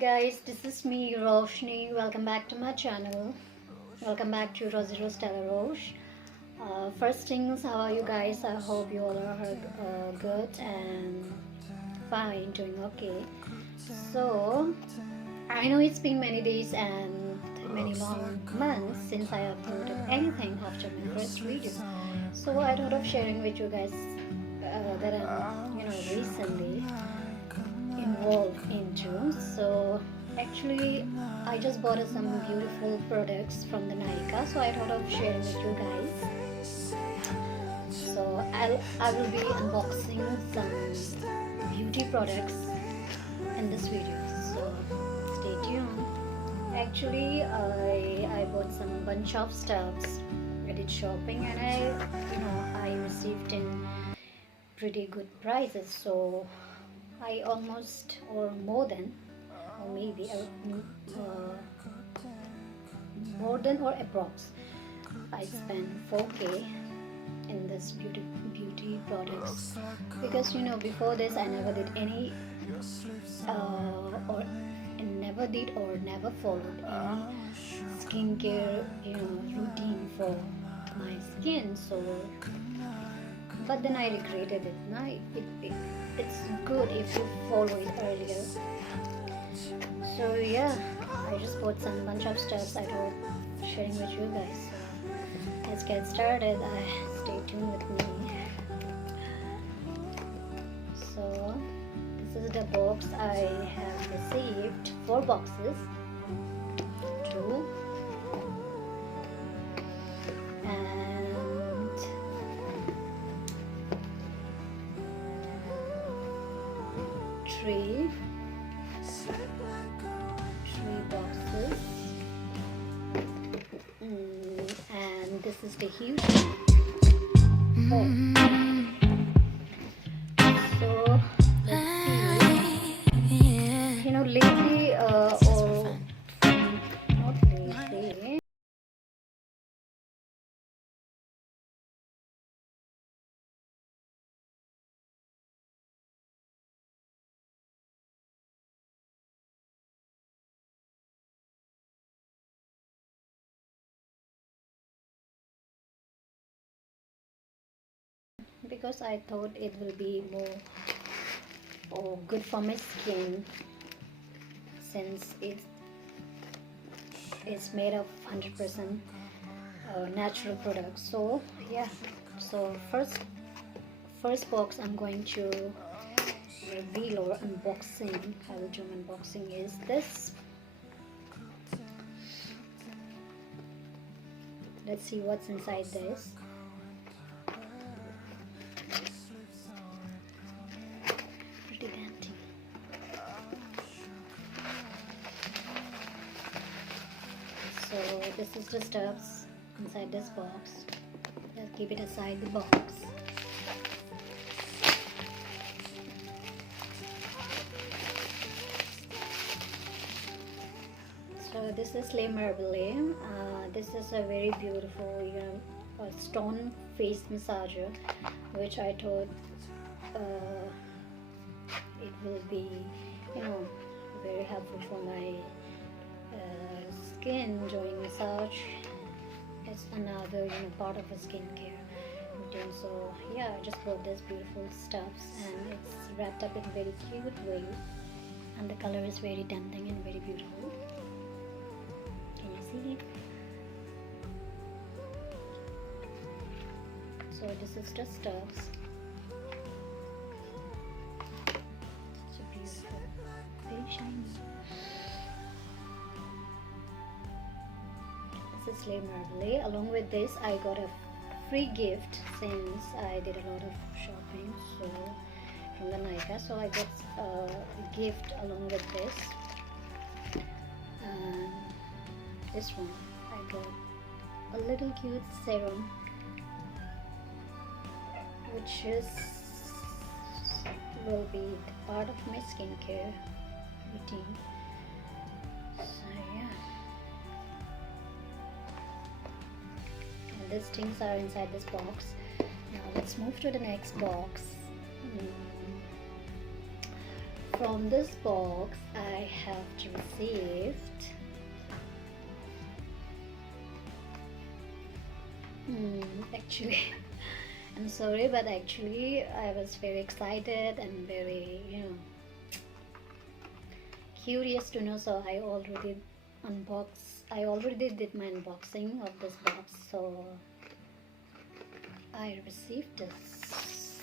guys, this is me Roshni. Welcome back to my channel. Welcome back to Rosy Rose Stella Roche. First things, how are you guys? I hope you all are good and fine, doing okay. So, I know it's been many days and many long months since I uploaded anything after my first video. So I thought of sharing with you guys that I'm, recently involved into. So actually, I just bought some beautiful products from the Nykaa, so I thought of sharing with you guys. So I will be unboxing some beauty products in this video. So stay tuned. Actually, I bought some bunch of stuffs. I did shopping and I received in pretty good prices. So I almost or more than or maybe more than or approx I spent 4K in this beauty products because before this I never did any or never did or never followed any skincare routine for my skin. So but then I regretted it. Now it's good if you follow it earlier. So yeah, I just bought some bunch of stuff I thought sharing with you guys. So let's get started. Stay tuned with me. So this is the box I have received. 4 boxes. 2 and 3 boxes, and this is the huge one. So let's see. Lately or not lately, because I thought it will be more good for my skin since it's made of 100% natural products. So yeah, so first box I'm going to reveal or unboxing, I will do unboxing, is this. Let's see what's inside this. Pretty dainty. So this is the stuffs inside this box. Let's keep it aside the box. So this is Le Marbelle. This is a very beautiful stone face massager, which I thought it will be very helpful for my skin during massage. It's another part of a skincare routine. So yeah, I just bought this beautiful stuffs and it's wrapped up in a very cute way, and the color is very tempting and very beautiful. Can you see it? So this is just stuffs. Such a beautiful, very shiny. This is Le Marbelle. Along with this, I got a free gift since I did a lot of shopping. So from the Nykaa, so I got a gift along with this. And this one, I got a little cute serum, which will be part of my skincare routine. So yeah, and these things are inside this box. Now let's move to the next box. from this box I have received actually I'm sorry, but actually I was very excited and very, curious to know, so I already did my unboxing of this box. So I received this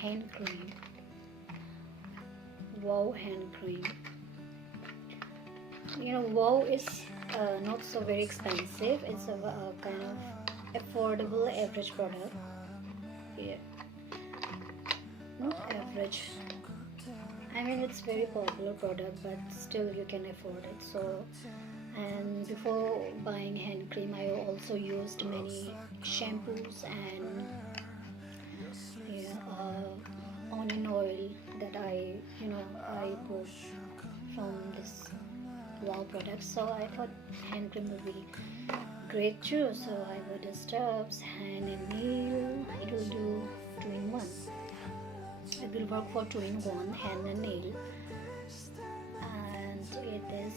hand cream, Wow hand cream. Wow is not so very expensive. It's a kind of affordable average product. Yeah, not average, I mean it's very popular product, but still you can afford it. So, and before buying hand cream I also used many shampoos and onion oil that I bought from this Wow product. So I thought hand cream would be great too. So I bought the stuffs, hand and nail. It will do 2 in 1. It will work for 2 in 1, hand and nail. And it is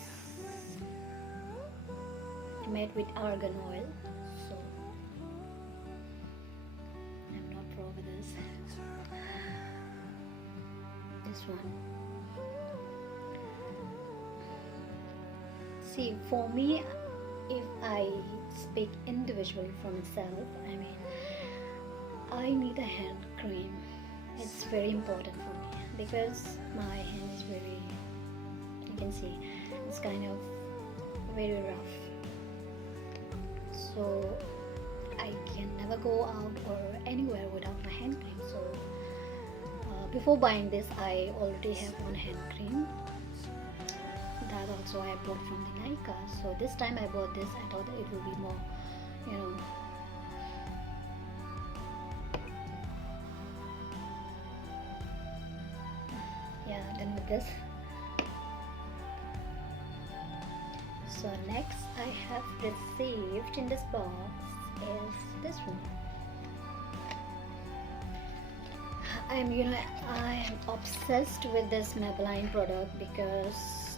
made with argan oil. So I'm not pro with this. This one. See, for me, if I speak individually for myself, I mean, I need a hand cream. It's very important for me because my hand is very, you can see, it's kind of very rough. So I can never go out or anywhere without my hand cream. So before buying this, I already have one hand cream. That also I bought from the Nykaa. So this time I bought this. I thought it will be more, yeah, done with this. So next I have received in this box is this one. I am obsessed with this Maybelline product because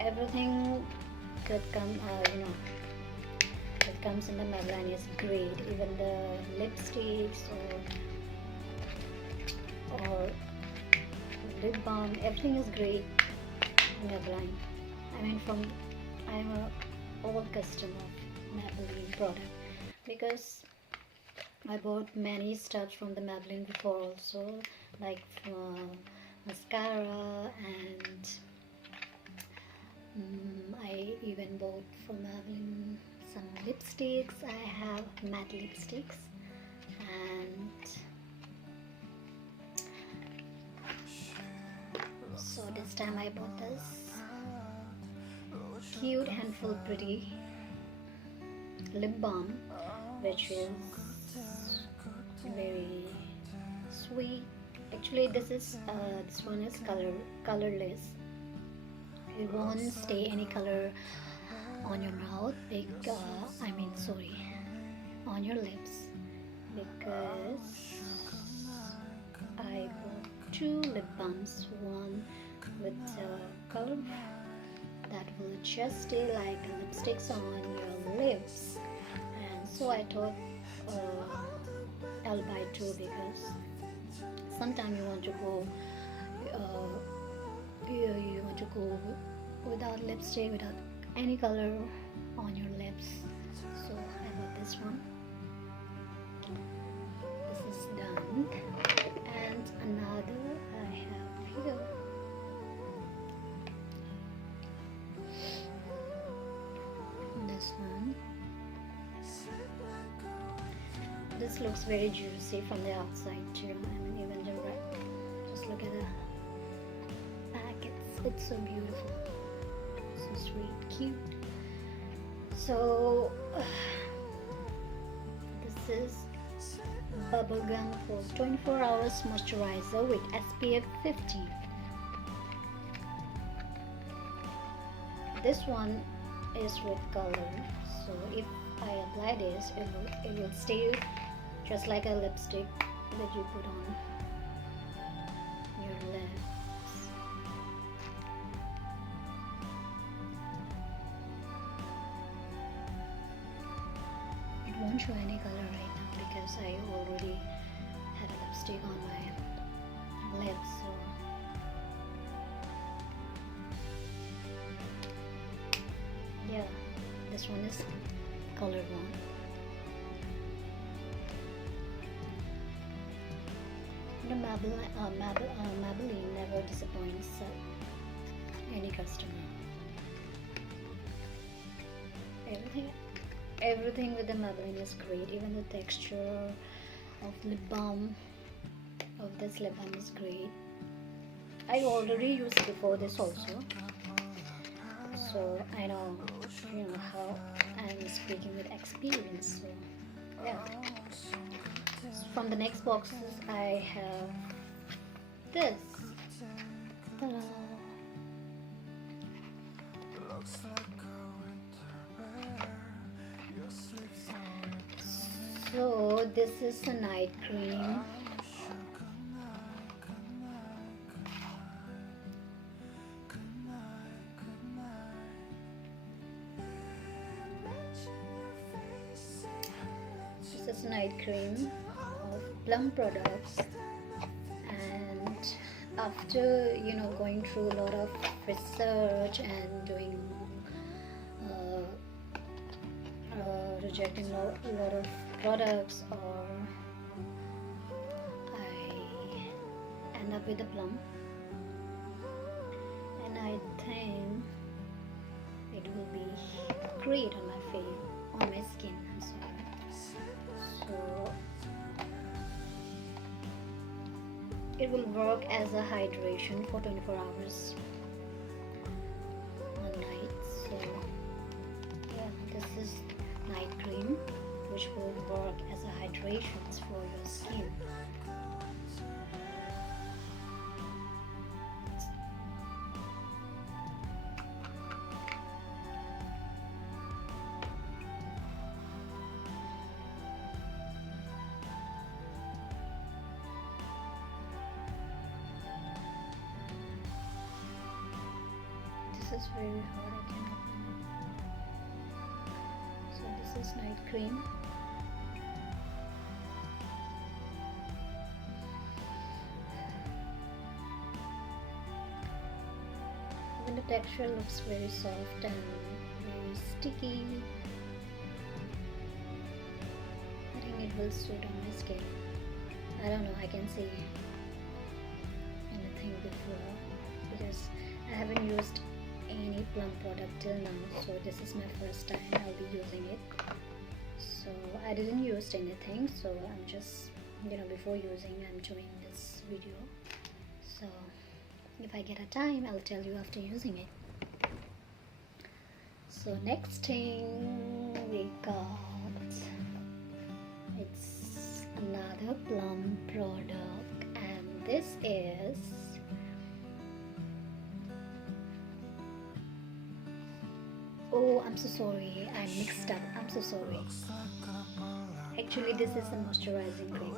everything that comes in the Maybelline is great. Even the lipsticks or lip balm, everything is great in Maybelline. I mean, I'm a old customer of Maybelline product because I bought many stuff from the Maybelline before also, like mascara, and I even bought from Maybelline some lipsticks. I have matte lipsticks, and so this time I bought this cute handful pretty lip balm, which is very sweet. Actually, this one is colorless. It won't stay any color on your mouth, on your lips, because I bought 2 lip balms, one with color that will just stay like lipsticks on your lips, and so I thought I'll buy 2 because sometimes you want to go without lipstick, without any color on your lips. So I bought this one. This is done, and another I have here. This one. This looks very juicy from the outside too. I mean, even the wrap. Just look at the pack. It's so beautiful, so sweet, cute. So this is Bubblegum for 24 hours moisturizer with SPF 50. This one is with color, so if I apply this, it will stay just like a lipstick that you put on won't show any color right now because I already had a lipstick on my lips. So yeah, this one is colored one. The Maybelline never disappoints any customer. Everything with the Maybelline is great. Even the texture of lip balm of this lip balm is great. I already used before this also, so I know how I'm speaking with experience. So yeah. From the next boxes I have this. Ta-da. So this is a night cream. This is night cream of Plum products, and after going through a lot of research and doing rejecting a lot of products, or I end up with a Plum, and I think it will be great on my face, on my skin. I'm sorry. So it will work as a hydration for 24 hours one night. So yeah, this is night cream which will work as a hydration for your skin. This is very hard, I cannot. So this is night cream. Even the texture looks very soft and very sticky. I think it will suit on my skin. I don't know, I can see anything before because I haven't used any Plum product till now, so this is my first time I'll be using it. So I didn't use anything, so I'm just before using I'm doing this video. So if I get a time I'll tell you after using it. So next thing we got, it's another Plum product, and this is oh, I'm so sorry, I mixed up. I'm so sorry. Actually, this is a moisturizing cream.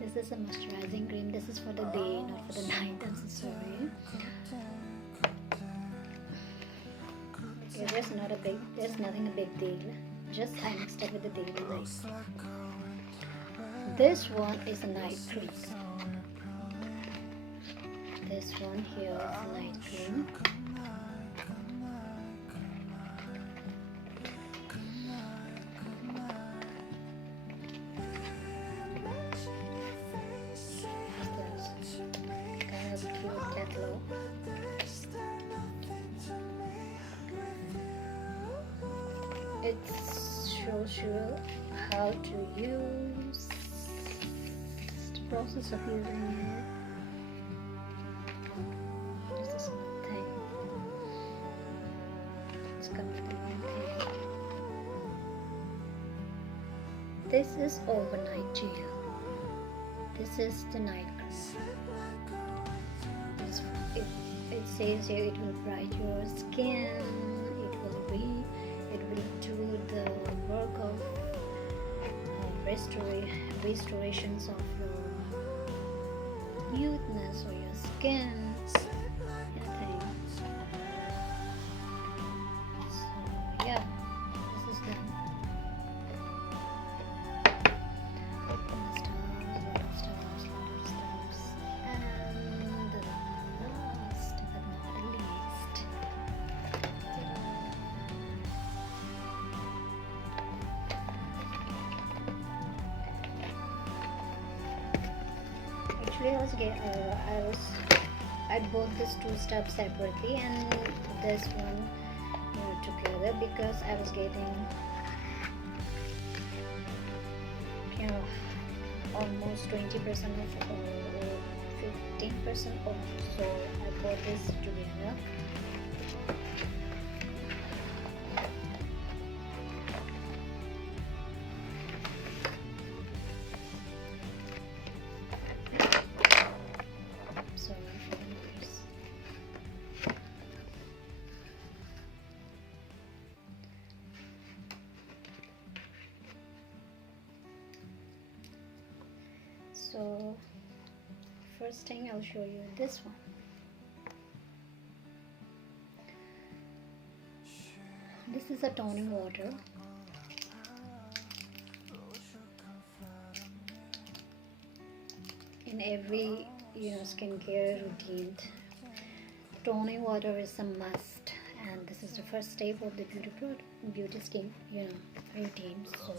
This is a moisturizing cream. This is for the day, not for the night. I'm so sorry. Okay, there's nothing a big deal. Just I mixed up with the daily life. This one is a night cream. This one here is a night cream. It shows you how to use the process of using it. This is one thing. It's coming from one thing. This is overnight gel. This is the night cream. It says here it will brighten your skin. It will do the work of restorations of your youthness or your skin, anything. So yeah, this is done. Actually, I bought these two stuff separately and this one, together, because I was getting, you know, almost 20% off or 15% off. So I bought this together. So So first thing I'll show you this one. This is a toning water. In every skincare routine, toning water is a must, and this is the first step of the beauty skin routine. So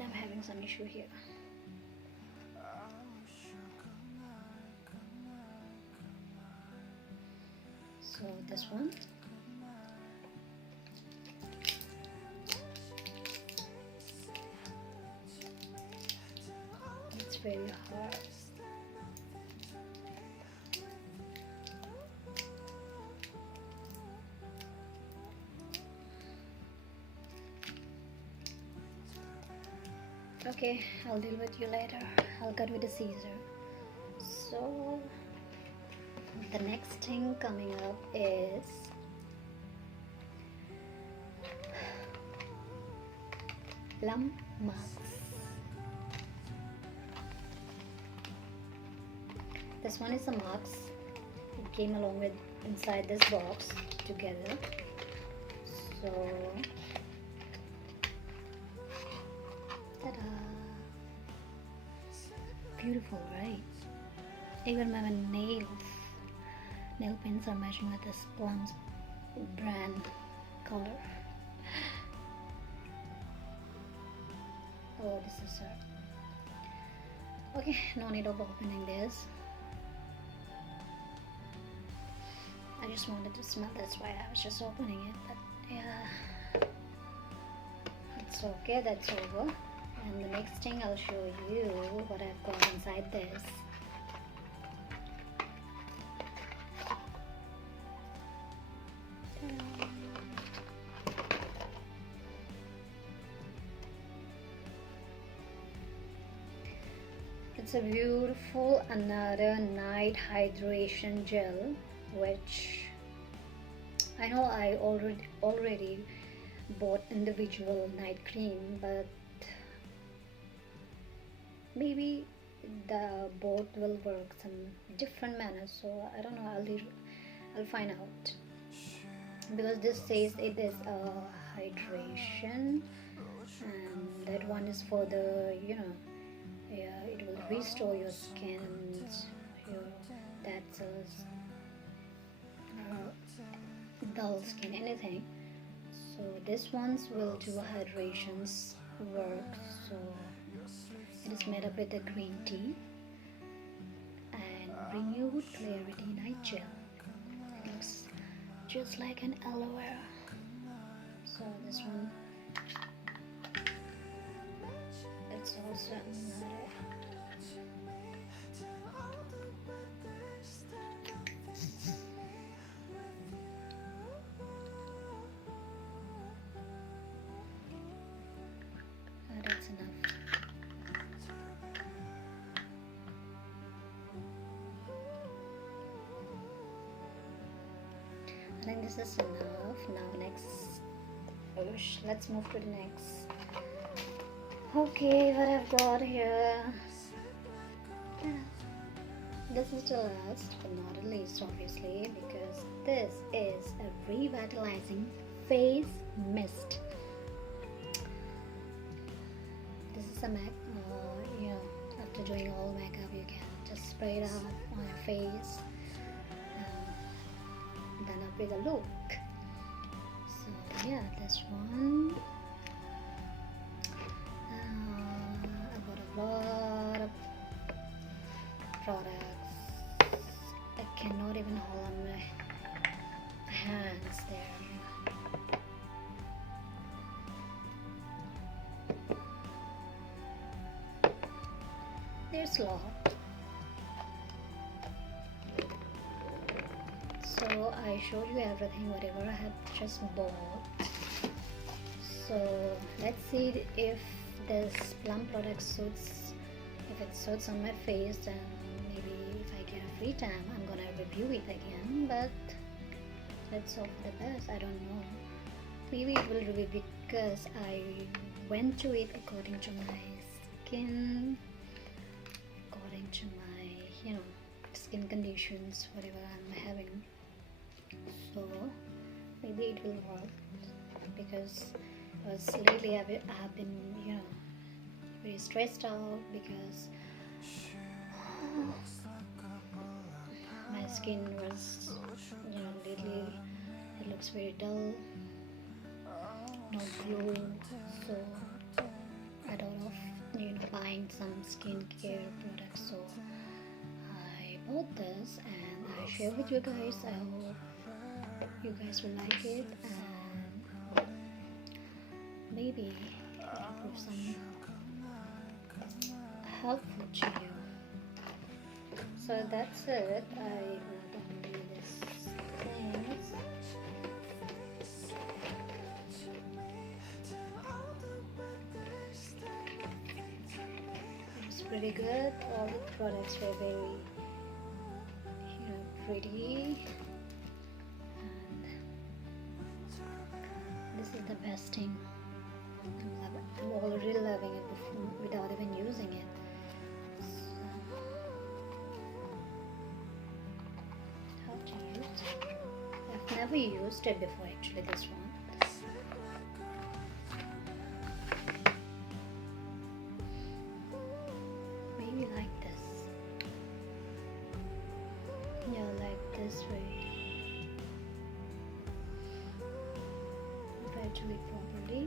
I'm having some issue here. So this one, it's very hard. Okay, I'll deal with you later. I'll cut with a scissor. So the next thing coming up is plum marks. This one is the marks. It came along with inside this box together. So ta-da! Beautiful, right? Even my nail pins are matching with this Plum's brand color. Oh, this is okay. No need of opening this. I just wanted to smell. That's why I was just opening it. But yeah, it's okay. That's over. And the next thing I'll show you what I've got inside this. It's a beautiful another night hydration gel, which I know I already bought individual night cream, but maybe the both will work some different manner. So I don't know. I'll find out, because this says it is a hydration, and that one is for the it will restore your skin, that's dull skin, anything. So this ones will do hydrations work. So it is made up with the green tea and renewed clarity night gel. It looks just like an aloe vera. So this one, it's also another. That's enough. I think this is enough. Now let's move to the next. Okay, what I've got here. This is the last but not the least, obviously, because this is a revitalizing face mist. This is a after doing all makeup, you can just spray it out on your face, done up with a look. So yeah, this one. lot of products. I cannot even hold on my hands there. There's a lot. So I showed you everything, whatever I have just bought. So let's see if this plum product suits, if it suits on my face, and maybe if I get a free time I'm gonna review it again, but let's hope for the best. I don't know, maybe it will review because I went to it according to my skin, according to my skin conditions, whatever I'm having. So maybe it will work, because lately I've been very stressed out because my skin was lately it looks very dull, no glow. So I thought of buying some skincare products, so I bought this and I share with you guys. I hope you guys will like it, and maybe it will prove some helpful to you. So that's it. I will do this things. It's pretty good. All the products were very pretty, and this is the best thing. I'm already loving it without even using it. So, how to use it? I've never used it before actually, this one. Maybe like this. Yeah, like this way. If I do it properly.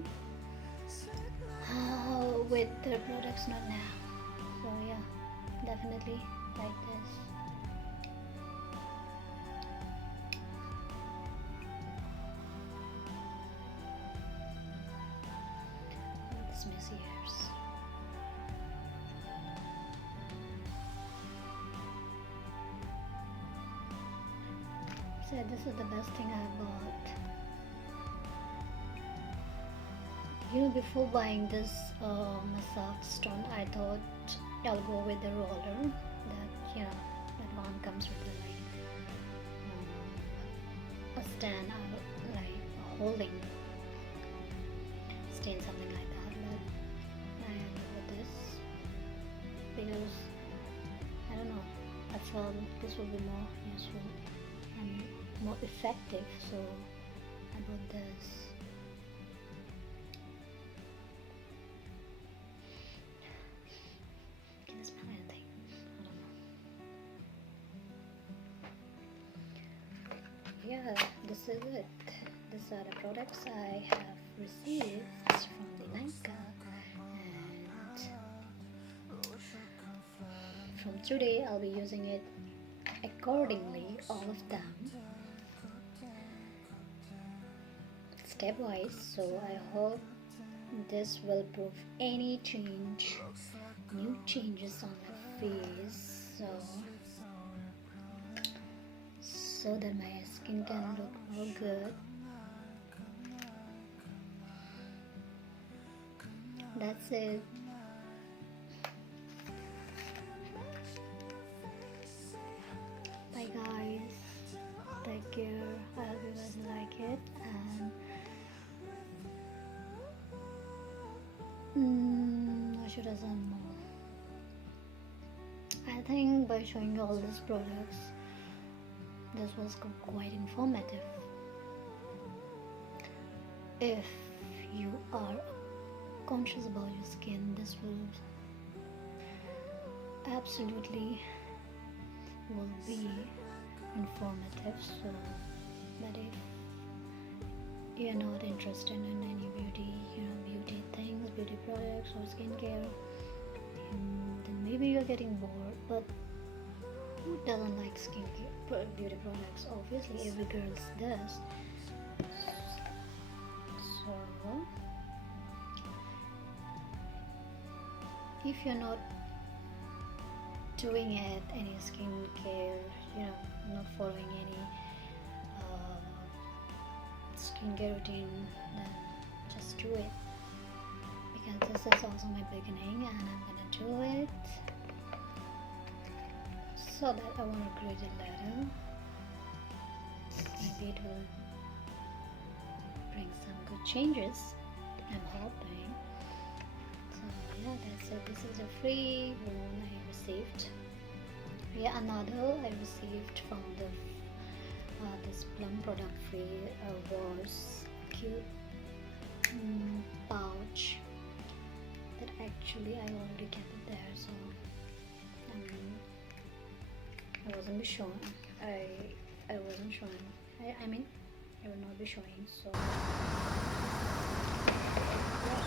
With the products, not now. So yeah, definitely like this. This messy hairs. So this is the best thing I bought. Before buying this massage stone, I thought I'll go with the roller that one comes with a stand, like holding stand, something like that. But I ended with this because I don't know, I felt this would be more useful and more effective, so I bought this. Yeah, this is it. These are the products I have received from the Lanka, and from today I'll be using it accordingly, all of them, stepwise. So I hope this will prove any change, new changes on my face, so that my skin can look more good. That's it. Bye guys, take care. I hope you guys like it, and what should I say more? I think by showing you all these products, this was quite informative. If you are conscious about your skin, this will absolutely will be informative. So, but if you're not interested in any beauty things, beauty products or skincare, then maybe you're getting bored. But who doesn't like skincare beauty products? Obviously every girl does. So if you're not doing it, any skincare, not following any skincare routine, then just do it, because this is also my beginning and I'm gonna do it so that I want to create it later. Maybe it will bring some good changes, I'm hoping. So yeah, that's it. This is a free one I received. Yeah, another I received from the this Plum product free was cute pouch that actually I already kept it there, so I wasn't be showing. I wasn't showing. I mean, I will not be showing. So yeah.